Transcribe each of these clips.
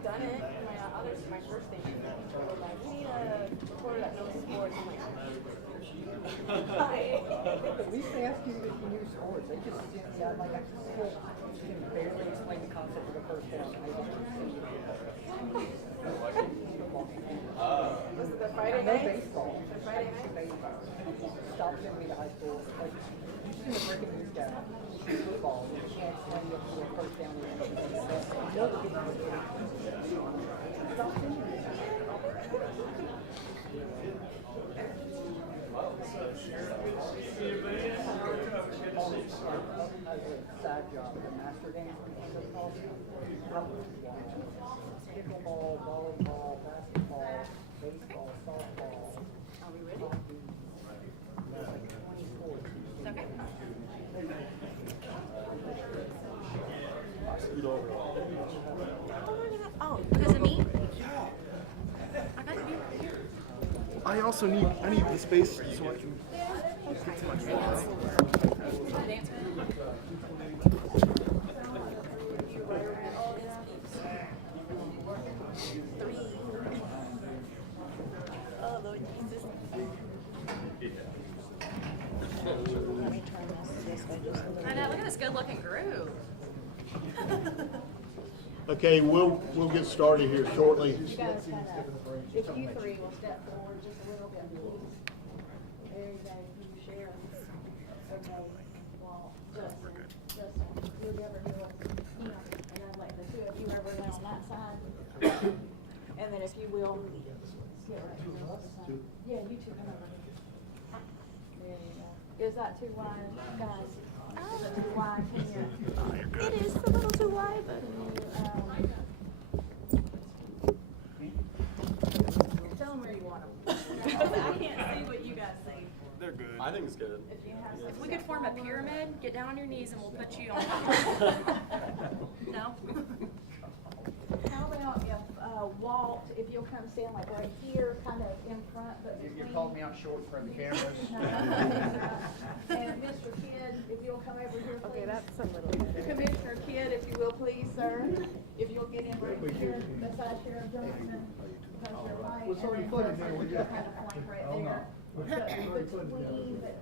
I've done it. My first station, they were like, we need a reporter that knows sports. I'm like, At least they ask you if you knew sports. They just send me out like I can barely explain the concept of the first down. And they just send me was it the Friday no night? baseball. The Friday night? Stop sending me to high school. Like, you just need to break news guy. Football. You can't explain what the first down is. Stop sending me. Side job, the master game, pickleball, volleyball, basketball, baseball, softball. Are we ready? Like 20 sports. Okay. Oh, because of me? I got you. I need the space so I can get to my phone. Oh, Lord Jesus. I know, look at this good looking group. Okay, we'll get started here shortly. You guys kind of, if you three will step forward just a little bit, please. There you go, you share. Okay, well, Justin, you'll be over here with him, and then like the two of you over there on that side. And then if you will, get right here on this side. Yeah, you two come over here. There you go. Is that too wide, guys? Is it too wide? Can you? It is a little too wide, but. Tell them where you want them. I can't see what you guys see. They're good. I think it's good. If we could form a pyramid, get down on your knees and we'll put you on. No? How about if Walt, if you'll come stand like right here, kind of in front, but You between. called me out short in front of the cameras. And Mr. Kidd, if you'll come over here, please. Okay, that's a little better. Commissioner Kidd, if you will, please, sir. If you'll get in right here, beside Sheriff Johnson. Because you're right. What's already and flooded then there? you'll kind of point right there. Between the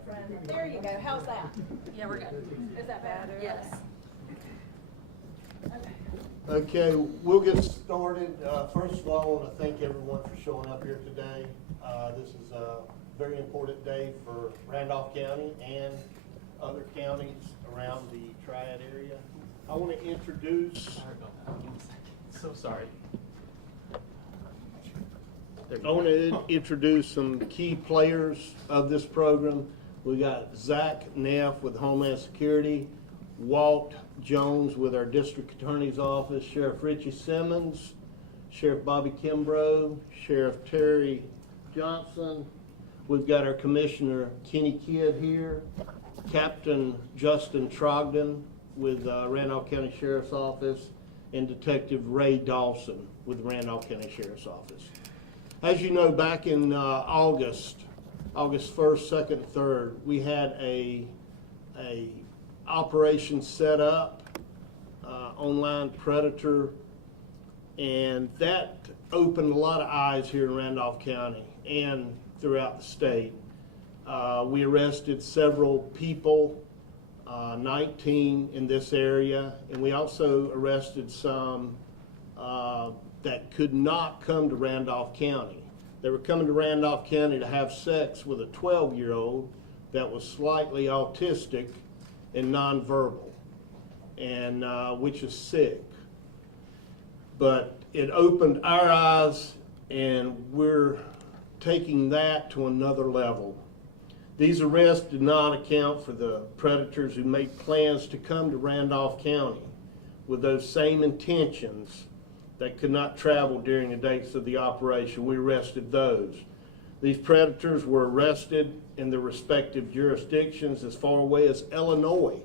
front. There you go. How's that? Yeah, we're good. Is that better? Yes. Okay. Okay, we'll get started. First of all, I want to thank everyone for showing up here today. This is a very important day for Randolph County and other counties around the Triad area. I want to introduce. So sorry. I want to introduce some key players of this program. We got Zach Neff with Homeland Security, Walt Jones with our District Attorney's Office, Sheriff Richie Simmons, Sheriff Bobby Kimbrough, Sheriff Terry Johnson. We've got our Commissioner Kenny Kidd here, Captain Justin Trogdon with Randolph County Sheriff's Office, and Detective Ray Dawson with Randolph County Sheriff's Office. As you know, back in August 1st, 2nd, 3rd, we had a operation set up, online predator, and that opened a lot of eyes here in Randolph County and throughout the state. We arrested several people, 19 in this area, and we also arrested some that could not come to Randolph County. They were coming to Randolph County to have sex with a 12-year-old that was slightly autistic and nonverbal, and which is sick. But it opened our eyes, and we're taking that to another level. These arrests did not account for the predators who made plans to come to Randolph County with those same intentions that could not travel during the dates of the operation. We arrested those. These predators were arrested in their respective jurisdictions as far away as Illinois.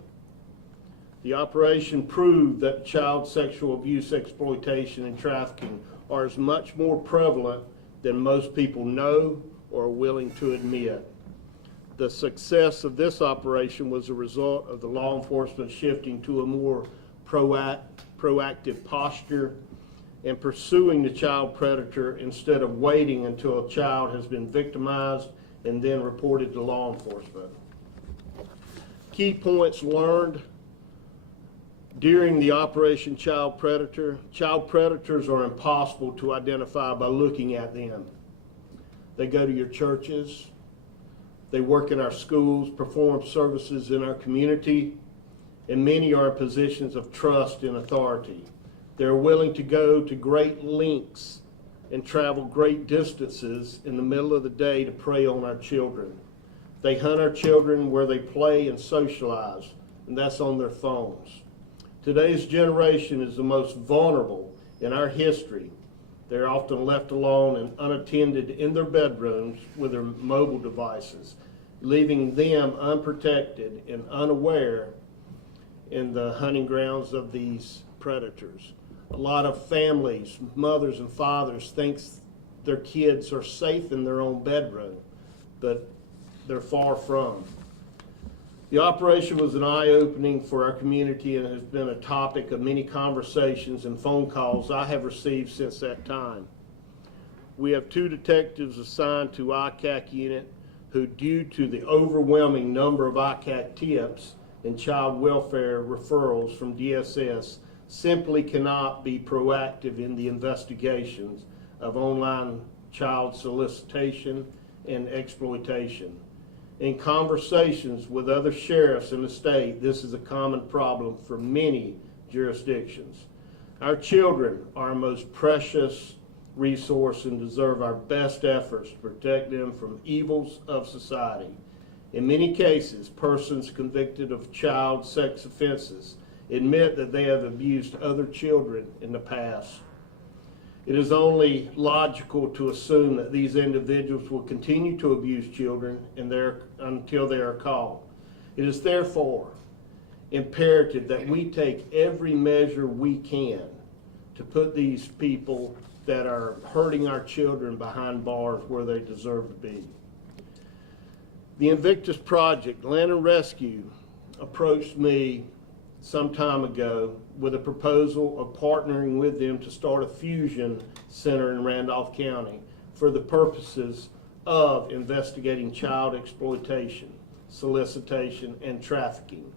The operation proved that child sexual abuse, exploitation, and trafficking are as much more prevalent than most people know or are willing to admit. The success of this operation was a result of the law enforcement shifting to a more proactive posture and pursuing the child predator instead of waiting until a child has been victimized and then reported to law enforcement. Key points learned during the Operation Child Predator. Child predators are impossible to identify by looking at them. They go to your churches, they work in our schools, perform services in our community, and many are in positions of trust and authority. They're willing to go to great lengths and travel great distances in the middle of the day to prey on our children. They hunt our children where they play and socialize, and that's on their phones. Today's generation is the most vulnerable in our history. They're often left alone and unattended in their bedrooms with their mobile devices, leaving them unprotected and unaware in the hunting grounds of these predators. A lot of families, mothers and fathers, think their kids are safe in their own bedroom, but they're far from. The operation was an eye-opening for our community and has been a topic of many conversations and phone calls I have received since that time. We have 2 detectives assigned to ICAC unit who, due to the overwhelming number of ICAC tips and child welfare referrals from DSS, simply cannot be proactive in the investigations of online child solicitation and exploitation. In conversations with other sheriffs in the state, this is a common problem for many jurisdictions. Our children are our most precious resource and deserve our best efforts to protect them from evils of society. In many cases, persons convicted of child sex offenses admit that they have abused other children in the past. It is only logical to assume that these individuals will continue to abuse children until they are caught. It is therefore imperative that we take every measure we can to put these people that are hurting our children behind bars where they deserve to be. The Invictus Project, Land and Rescue, approached me some time ago with a proposal of partnering with them to start a fusion center in Randolph County for the purposes of investigating child exploitation, solicitation, and trafficking.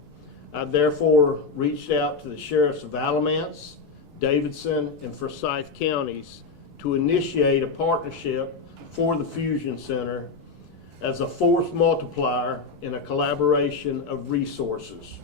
I therefore reached out to the sheriffs of Alamance, Davidson, and Forsyth counties to initiate a partnership for the fusion center as a force multiplier in a collaboration of resources.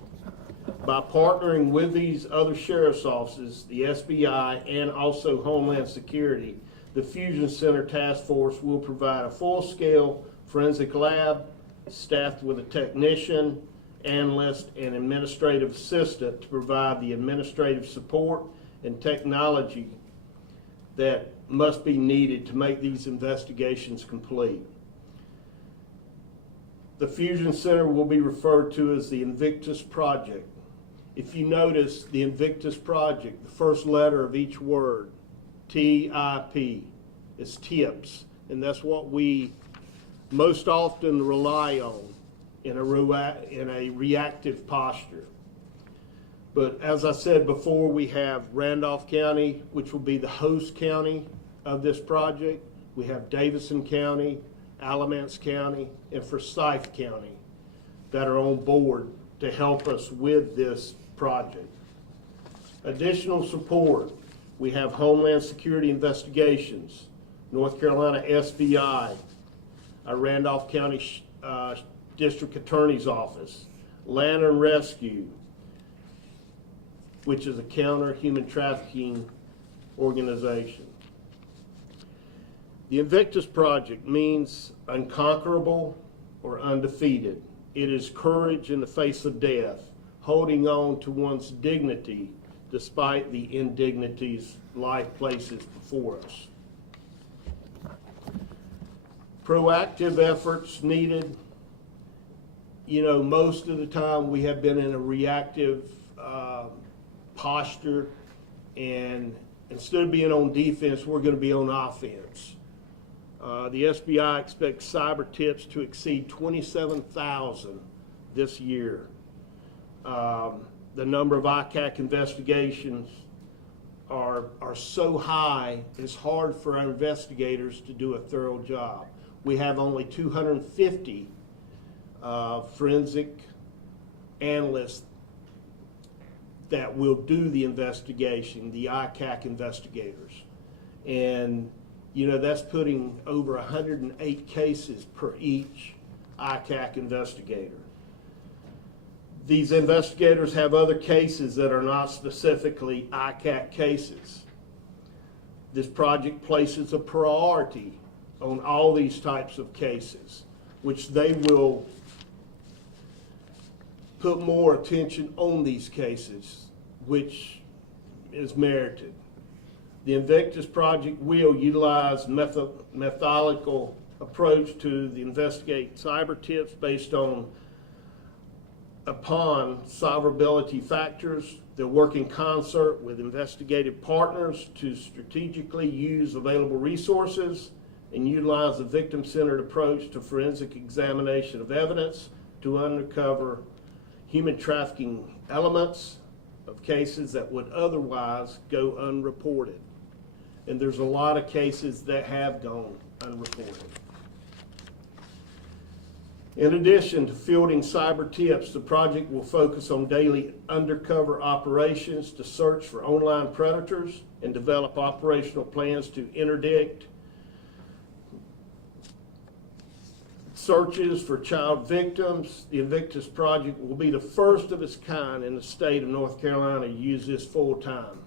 By partnering with these other sheriff's offices, the SBI, and also Homeland Security, the Fusion Center Task Force will provide a full-scale forensic lab staffed with a technician, analyst, and administrative assistant to provide the administrative support and technology that must be needed to make these investigations complete. The Fusion Center will be referred to as the Invictus Project. If you notice, the Invictus Project, the first letter of each word, TIP, is tips, and that's what we most often rely on in a reactive posture. But as I said before, we have Randolph County, which will be the host county of this project. We have Davidson County, Alamance County, and Forsyth County that are on board to help us with this project. Additional support, we have Homeland Security Investigations, North Carolina SBI, our Randolph County District Attorney's Office, Land and Rescue, which is a counter-human trafficking organization. The Invictus Project means unconquerable or undefeated. It is courage in the face of death, holding on to one's dignity despite the indignities life places before us. Proactive efforts needed. You know, most of the time we have been in a reactive posture, and instead of being on defense, we're going to be on offense. The SBI expects cyber tips to exceed 27,000 this year. The number of ICAC investigations are so high, it's hard for our investigators to do a thorough job. We have only 250 forensic analysts that will do the investigation, the ICAC investigators. And, you know, that's putting over 108 cases per each ICAC investigator. These investigators have other cases that are not specifically ICAC cases. This project places a priority on all these types of cases, which they will put more attention on these cases, which is merited. The Invictus Project will utilize methodical approach to the investigate cyber tips based upon solvability factors. They'll work in concert with investigative partners to strategically use available resources and utilize a victim-centered approach to forensic examination of evidence to uncover human trafficking elements of cases that would otherwise go unreported. And there's a lot of cases that have gone unreported. In addition to fielding cyber tips, the project will focus on daily undercover operations to search for online predators and develop operational plans to interdict searches for child victims. The Invictus Project will be the first of its kind in the state of North Carolina to use this full time.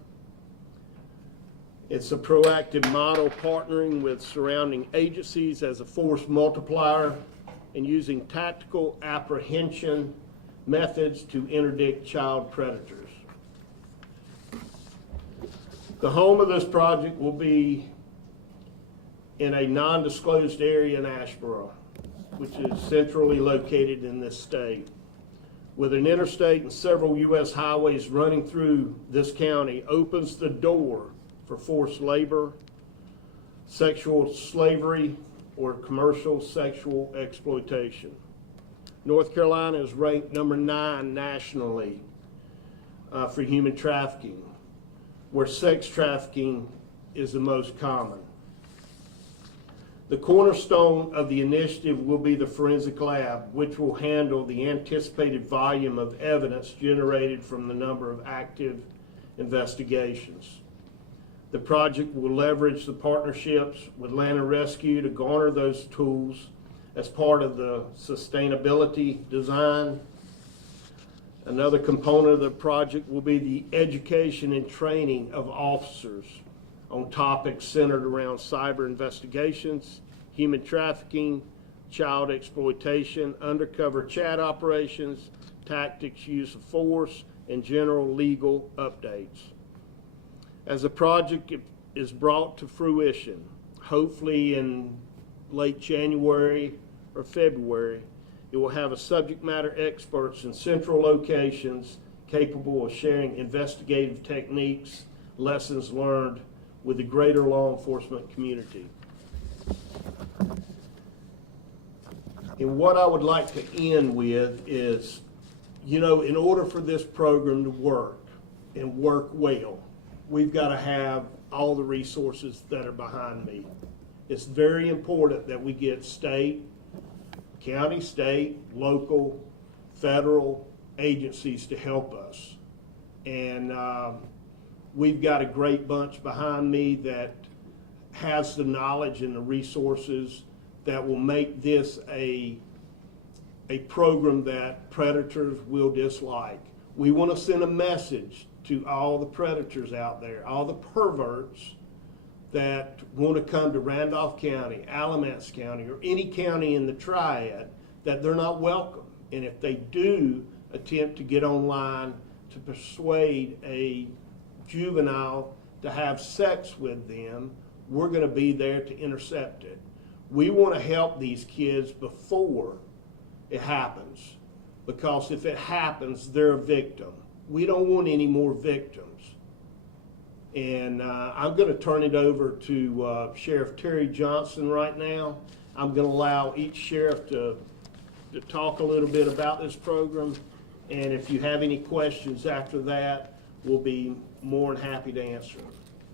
It's a proactive model, partnering with surrounding agencies as a force multiplier and using tactical apprehension methods to interdict child predators. The home of this project will be in a non-disclosed area in Asheboro, which is centrally located in this state. With an interstate and several U.S. highways running through this county, opens the door for forced labor, sexual slavery, or commercial sexual exploitation. North Carolina is ranked number 9 nationally for human trafficking, where sex trafficking is the most common. The cornerstone of the initiative will be the forensic lab, which will handle the anticipated volume of evidence generated from the number of active investigations. The project will leverage the partnerships with Land and Rescue to garner those tools as part of the sustainability design. Another component of the project will be the education and training of officers on topics centered around cyber investigations, human trafficking, child exploitation, undercover chat operations, tactics, use of force, and general legal updates. As the project is brought to fruition, hopefully in late January or February, it will have a subject matter experts in central locations capable of sharing investigative techniques, lessons learned with the greater law enforcement community. And what I would like to end with is, you know, in order for this program to work and work well, we've got to have all the resources that are behind me. It's very important that we get state, county, state, local, federal agencies to help us. And we've got a great bunch behind me that has the knowledge and the resources that will make this a program that predators will dislike. We want to send a message to all the predators out there, all the perverts that want to come to Randolph County, Alamance County, or any county in the Triad, that they're not welcome. And if they do attempt to get online to persuade a juvenile to have sex with them, we're going to be there to intercept it. We want to help these kids before it happens, because if it happens, they're a victim. We don't want any more victims. And I'm going to turn it over to Sheriff Terry Johnson right now. I'm going to allow each sheriff to talk a little bit about this program. And if you have any questions after that, we'll be more than happy to answer them.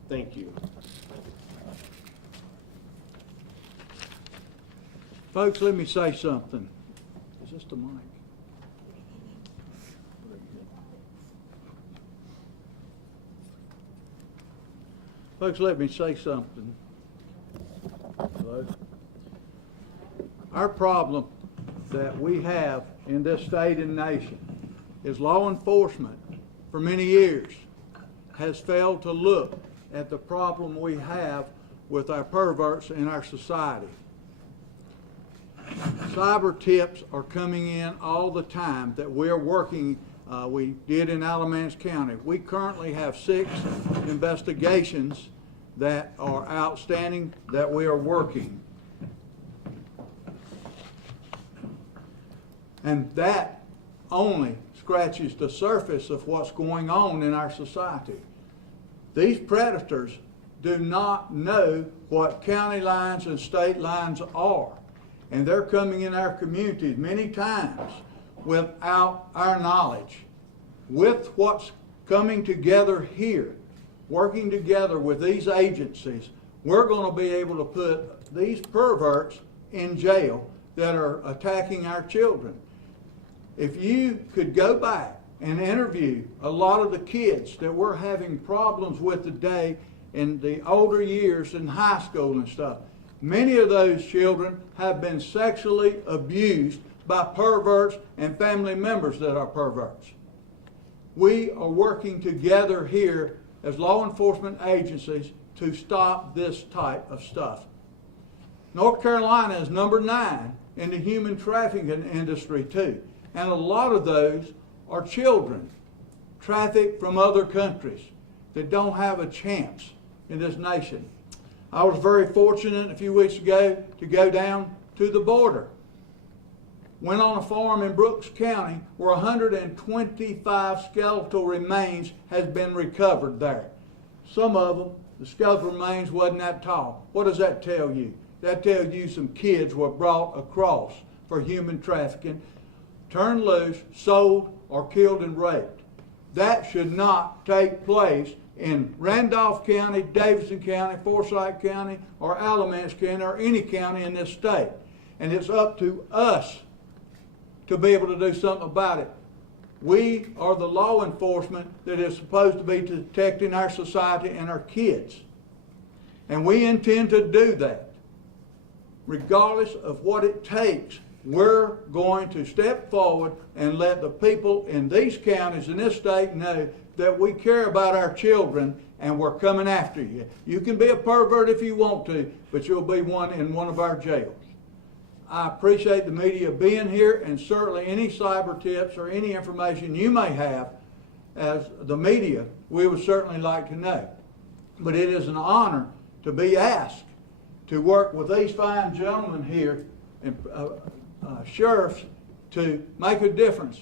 Thank you. Folks, let me say something. Is this the mic? Folks, let me say something. Hello? Our problem that we have in this state and nation is law enforcement for many years has failed to look at the problem we have with our perverts in our society. Cyber tips are coming in all the time that we're working. We did in Alamance County. We currently have 6 investigations that are outstanding that we are working. And that only scratches the surface of what's going on in our society. These predators do not know what county lines and state lines are. And they're coming in our communities many times without our knowledge. With what's coming together here, working together with these agencies, we're going to be able to put these perverts in jail that are attacking our children. If you could go back and interview a lot of the kids that we're having problems with today in the older years in high school and stuff, many of those children have been sexually abused by perverts and family members that are perverts. We are working together here as law enforcement agencies to stop this type of stuff. North Carolina is number 9 in the human trafficking industry too. And a lot of those are children trafficked from other countries that don't have a chance in this nation. I was very fortunate a few weeks ago to go down to the border. Went on a farm in Brooks County where 125 skeletal remains has been recovered there. Some of them, the skeletal remains wasn't that tall. What does that tell you? That tells you some kids were brought across for human trafficking, turned loose, sold, or killed and raped. That should not take place in Randolph County, Davidson County, Forsyth County, or Alamance County, or any county in this state. And it's up to us to be able to do something about it. We are the law enforcement that is supposed to be protecting our society and our kids. And we intend to do that. Regardless of what it takes, we're going to step forward and let the people in these counties, in this state, know that we care about our children and we're coming after you. You can be a pervert if you want to, but you'll be one in one of our jails. I appreciate the media being here, and certainly any cyber tips or any information you may have as the media, we would certainly like to know. But it is an honor to be asked to work with these fine gentlemen here and sheriffs to make a difference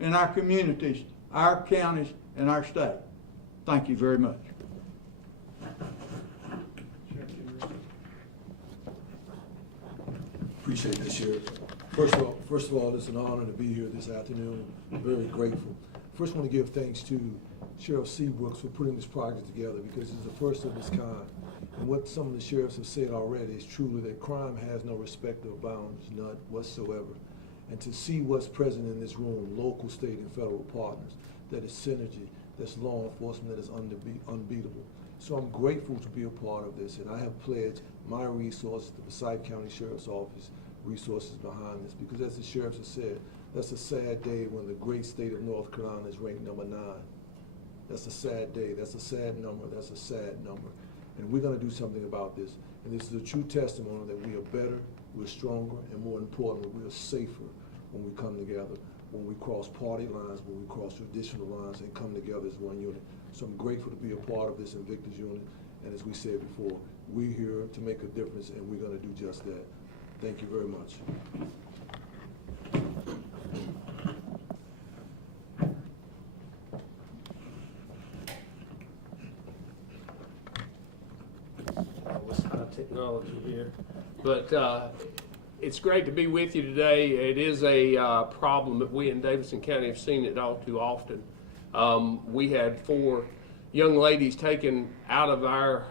in our communities, our counties, and our state. Thank you very much. Appreciate that, Sheriff. First of all, it's an honor to be here this afternoon. I'm very grateful. First, I want to give thanks to Sheriff Seabrooks for putting this project together, because it's the first of its kind. And what some of the sheriffs have said already is truly that crime has no respect of bounds, none whatsoever. And to see what's present in this room, local, state, and federal partners, that is synergy, that's law enforcement that is unbeatable. So I'm grateful to be a part of this, and I have pledged my resources to the Forsyth County Sheriff's Office resources behind this, because as the sheriffs have said, that's a sad day when the great state of North Carolina is ranked number 9. That's a sad day, that's a sad number, that's a sad number. And we're gonna do something about this. And this is a true testimony that we are better, we're stronger, and more importantly, we are safer when we come together, when we cross party lines, when we cross traditional lines and come together as one unit. So I'm grateful to be a part of this Invictus unit. And as we said before, we're here to make a difference, and we're gonna do just that. Thank you very much. With high technology here, but it's great to be with you today. It is a problem that we in Davidson County have seen it all too often. We had 4 young ladies taken out of our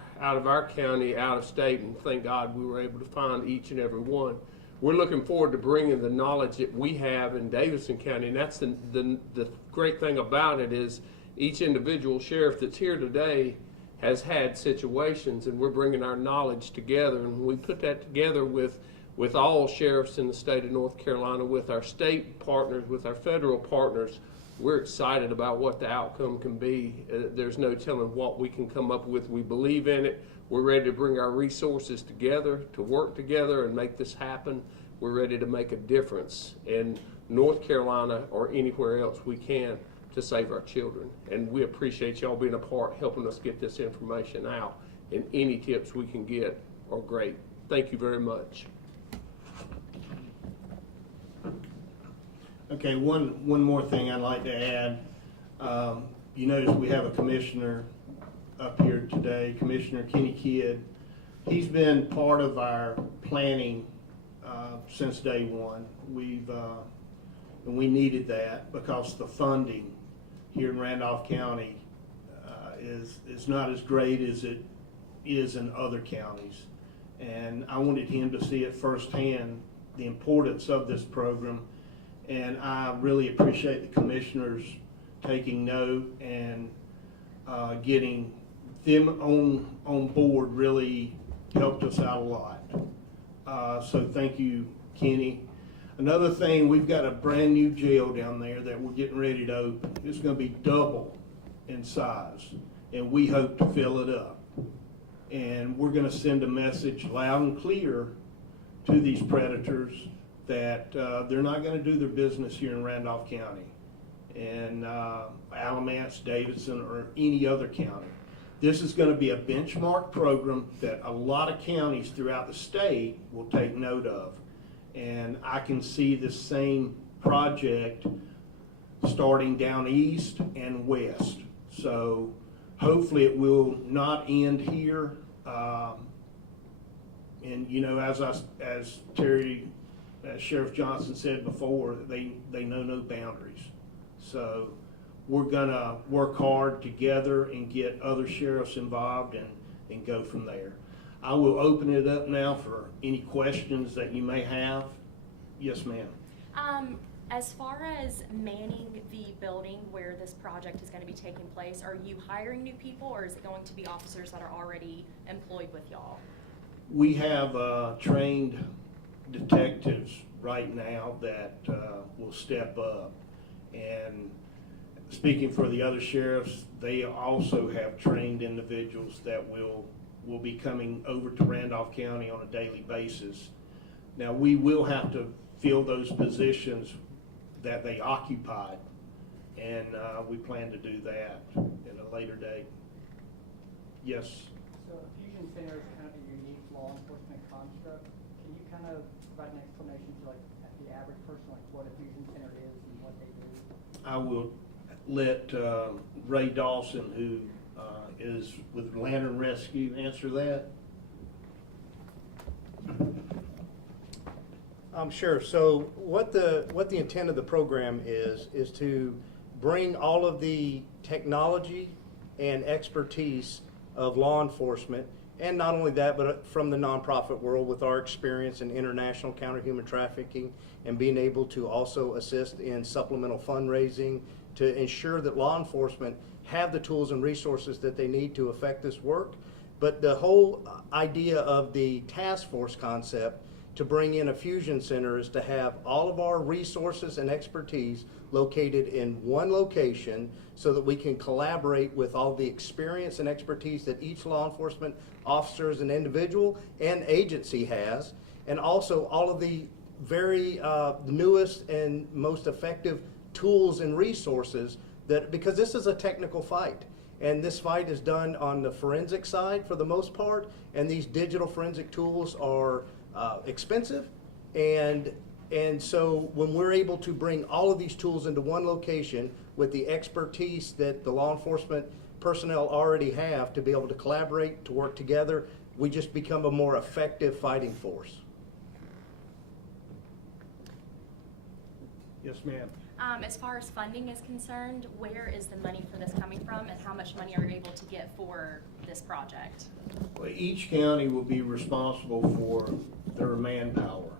county, out of state, and thank God we were able to find each and every one. We're looking forward to bringing the knowledge that we have in Davidson County, and that's the great thing about it is each individual sheriff that's here today has had situations, and we're bringing our knowledge together, and we put that together with all sheriffs in the state of North Carolina, with our state partners, with our federal partners. We're excited about what the outcome can be. There's no telling what we can come up with. We believe in it. We're ready to bring our resources together, to work together and make this happen. We're ready to make a difference in North Carolina or anywhere else we can to save our children. And we appreciate y'all being a part, helping us get this information out. And any tips we can get are great. Thank you very much. Okay, one more thing I'd like to add. You notice we have a commissioner up here today, Commissioner Kenny Kidd. He's been part of our planning since day one. And we needed that because the funding here in Randolph County is not as great as it is in other counties. And I wanted him to see it firsthand, the importance of this program. And I really appreciate the commissioners taking note and getting them on board really helped us out a lot. So thank you, Kenny. Another thing, we've got a brand new jail down there that we're getting ready to open. It's going to be double in size, and we hope to fill it up. And we're going to send a message loud and clear to these predators that they're not going to do their business here in Randolph County and Alamance, Davidson, or any other county. This is going to be a benchmark program that a lot of counties throughout the state will take note of. And I can see the same project starting down east and west. So hopefully it will not end here. And you know, as Sheriff Johnson said before, they know no boundaries. So we're gonna work hard together and get other sheriffs involved and go from there. I will open it up now for any questions that you may have. Yes, ma'am. As far as manning the building where this project is going to be taking place, are you hiring new people, or is it going to be officers that are already employed with y'all? We have trained detectives right now that will step up. And speaking for the other sheriffs, they also have trained individuals that will be coming over to Randolph County on a daily basis. Now, we will have to fill those positions that they occupied, and we plan to do that in a later date. Yes? So a fusion center is kind of a unique law enforcement construct. Can you kind of provide an explanation to like the average person, like what a fusion center is and what they do? I will let Ray Dawson, who is with Lantern Rescue, answer that. Sure. So what the intent of the program is to bring all of the technology and expertise of law enforcement, and not only that, but from the nonprofit world with our experience in international counter-human trafficking and being able to also assist in supplemental fundraising to ensure that law enforcement have the tools and resources that they need to effect this work. But the whole idea of the task force concept to bring in a fusion center is to have all of our resources and expertise located in one location so that we can collaborate with all the experience and expertise that each law enforcement officer as an individual and agency has, and also all of the very newest and most effective tools and resources that, because this is a technical fight. And this fight is done on the forensic side for the most part, and these digital forensic tools are expensive, and so when we're able to bring all of these tools into one location with the expertise that the law enforcement personnel already have to be able to collaborate, to work together, we just become a more effective fighting force. Yes, ma'am. As far as funding is concerned, where is the money for this coming from, and how much money are you able to get for this project? Well, each county will be responsible for their manpower,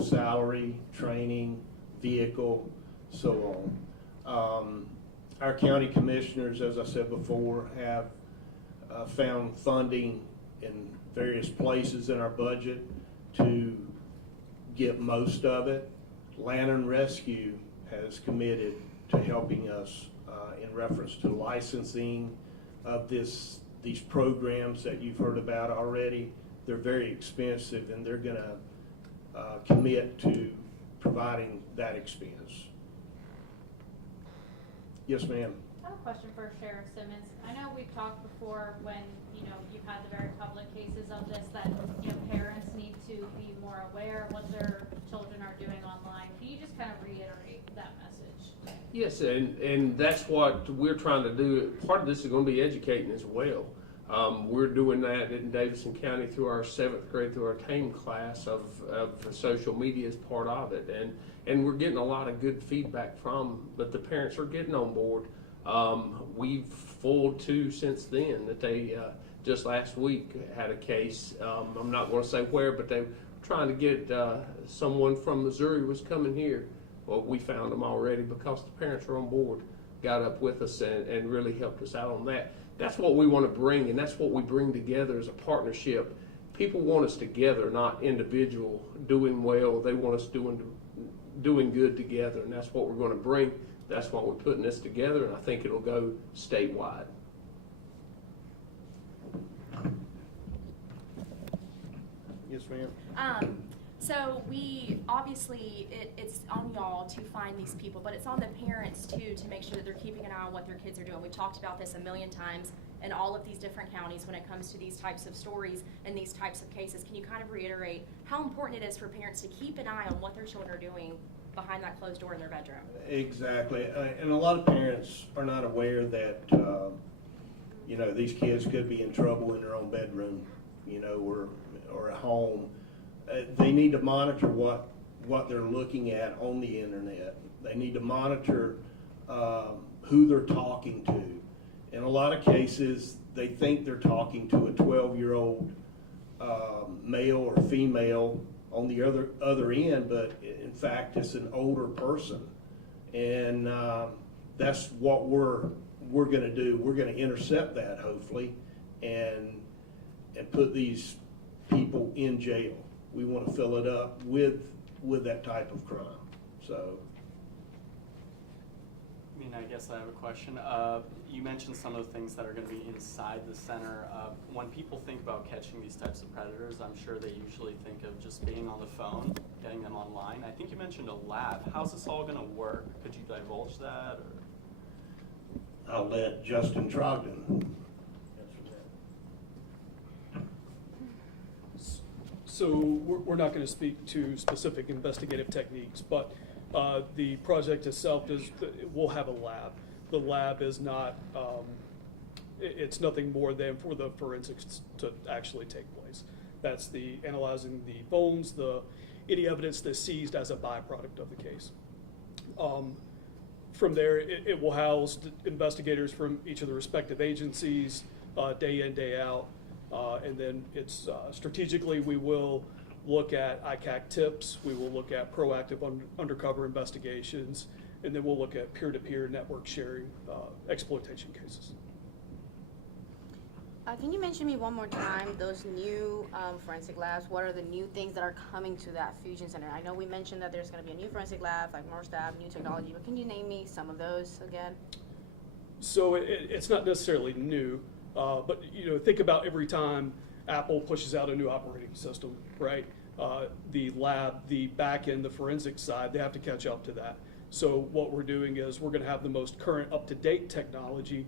salary, training, vehicle, so on. Our county commissioners, as I said before, have found funding in various places in our budget to get most of it. Lantern Rescue has committed to helping us in reference to licensing of these programs that you've heard about already. They're very expensive, and they're going to commit to providing that expense. Yes, ma'am. I have a question for Sheriff Simmons. I know we've talked before when, you've had the very public cases of this that, parents need to be more aware of what their children are doing online. Can you just kind of reiterate that message? Yes, and that's what we're trying to do. Part of this is going to be educating as well. We're doing that in Davidson County through our 7th grade, through our TAME class of social media as part of it. And we're getting a lot of good feedback but the parents are getting on board. We've fooled two since then that they, just last week, had a case. I'm not going to say where, but they were trying to get someone from Missouri was coming here. Well, we found them already because the parents are on board, got up with us and really helped us out on that. That's what we want to bring, and that's what we bring together as a partnership. People want us together, not individual doing well. They want us doing good together, and that's what we're going to bring. That's why we're putting this together, and I think it'll go statewide. Yes, ma'am. So we, obviously, it's on y'all to find these people, but it's on the parents too to make sure that they're keeping an eye on what their kids are doing. We talked about this a million times in all of these different counties when it comes to these types of stories and these types of cases. Can you kind of reiterate how important it is for parents to keep an eye on what their children are doing behind that closed door in their bedroom? Exactly, and a lot of parents are not aware that, these kids could be in trouble in their own bedroom, or at home. They need to monitor what they're looking at on the internet. They need to monitor who they're talking to. In a lot of cases, they think they're talking to a 12-year-old male or female on the other end, but in fact, it's an older person. And that's what we're going to do. We're going to intercept that, hopefully, and put these people in jail. We want to fill it up with that type of crime. So, I guess I have a question. You mentioned some of the things that are going to be inside the center. When people think about catching these types of predators, I'm sure they usually think of just being on the phone, getting them online. I think you mentioned a lab. How's this all going to work? Could you divulge that? Or? I'll let Justin Trogdon answer that. So we're not going to speak to specific investigative techniques, but the project itself will have a lab. The lab is not, it's nothing more than for the forensics to actually take place. That's the analyzing the phones, any evidence that's seized as a byproduct of the case. From there, it will house investigators from each of the respective agencies, day in, day out. And then it's strategically, we will look at ICAC tips, we will look at proactive undercover investigations, and then we'll look at peer-to-peer network sharing exploitation cases. Can you mention me one more time those new forensic labs? What are the new things that are coming to that Fusion Center? I know we mentioned that there's going to be a new forensic lab, like more staff, new technology, but can you name me some of those again? So it's not necessarily new, but think about every time Apple pushes out a new operating system, right? The lab, the back end, the forensic side, they have to catch up to that. So what we're doing is we're going to have the most current, up-to-date technology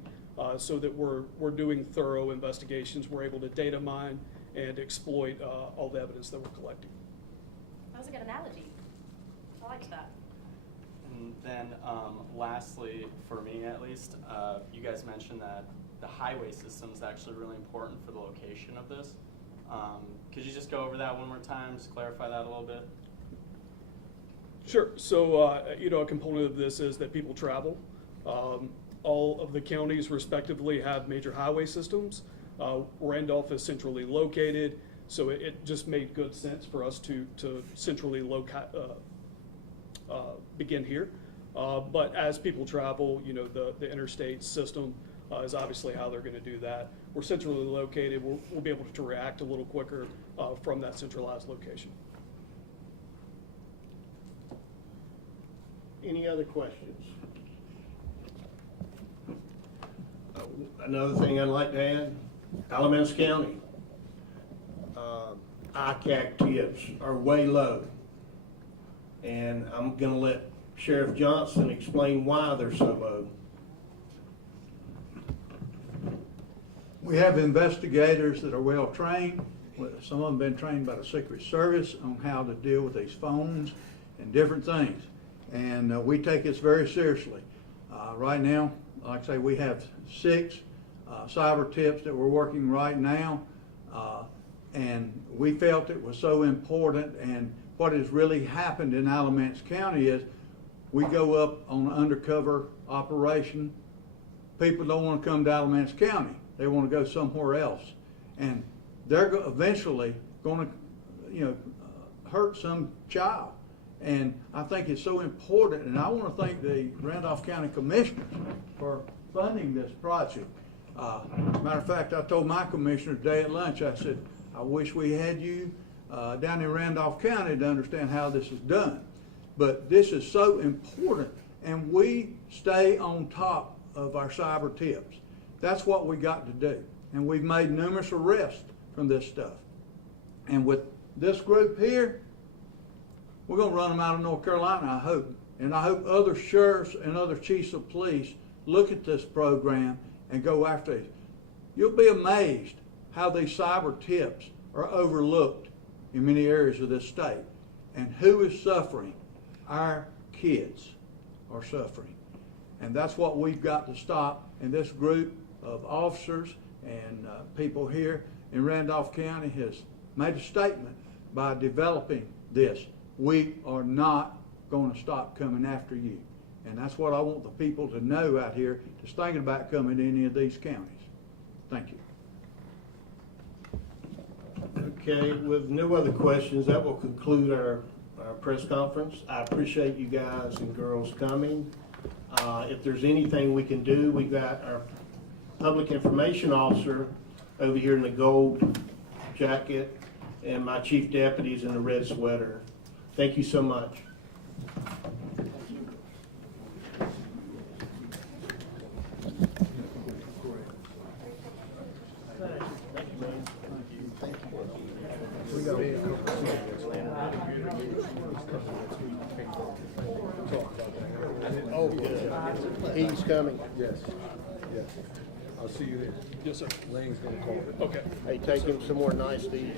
so that we're doing thorough investigations. We're able to data mine and exploit all the evidence that we're collecting. That was a good analogy. I liked that. And then lastly, for me at least, you guys mentioned that the highway system is actually really important for the location of this. Could you just go over that one more time, just clarify that a little bit? Sure. So, you know, a component of this is that people travel. All of the counties respectively have major highway systems. Randolph is centrally located, so it just made good sense for us to centrally begin here. But as people travel, you know, the interstate system is obviously how they're going to do that. We're centrally located. We'll be able to react a little quicker from that centralized location. Any other questions? Another thing I'd like to add, Alamance County, ICAC tips are way low. And I'm gonna let Sheriff Johnson explain why they're so low. We have investigators that are well trained. Some of them been trained by the Secret Service on how to deal with these phones and different things. And we take this very seriously. Right now, like I say, we have 6 cyber tips that we're working right now. And we felt it was so important, and what has really happened in Alamance County is we go up on an undercover operation. People don't want to come to Alamance County. They want to go somewhere else. And they're eventually going to, you know, hurt some child. And I think it's so important, and I want to thank the Randolph County Commissioners for funding this project. Matter of fact, I told my commissioner today at lunch, I said, I wish we had you down in Randolph County to understand how this is done. But this is so important, and we stay on top of our cyber tips. That's what we got to do. And we've made numerous arrests from this stuff. And with this group here, we're going to run them out of North Carolina, I hope. And I hope other sheriffs and other chiefs of police look at this program and go after it. You'll be amazed how these cyber tips are overlooked in many areas of this state. And who is suffering? Our kids are suffering. And that's what we've got to stop. And this group of officers and people here in Randolph County has made a statement by developing this. We are not going to stop coming after you. And that's what I want the people to know out here that's thinking about coming to any of these counties. Thank you. Okay, with no other questions, that will conclude our press conference. I appreciate you guys and girls coming. If there's anything we can do, we've got our public information officer over here in the gold jacket and my chief deputy's in the red sweater. Thank you so much. Oh, good. He's coming. Yes, yes. I'll see you there. Yes, sir. Lane's gonna call. Okay. Hey, take him somewhere nice to eat.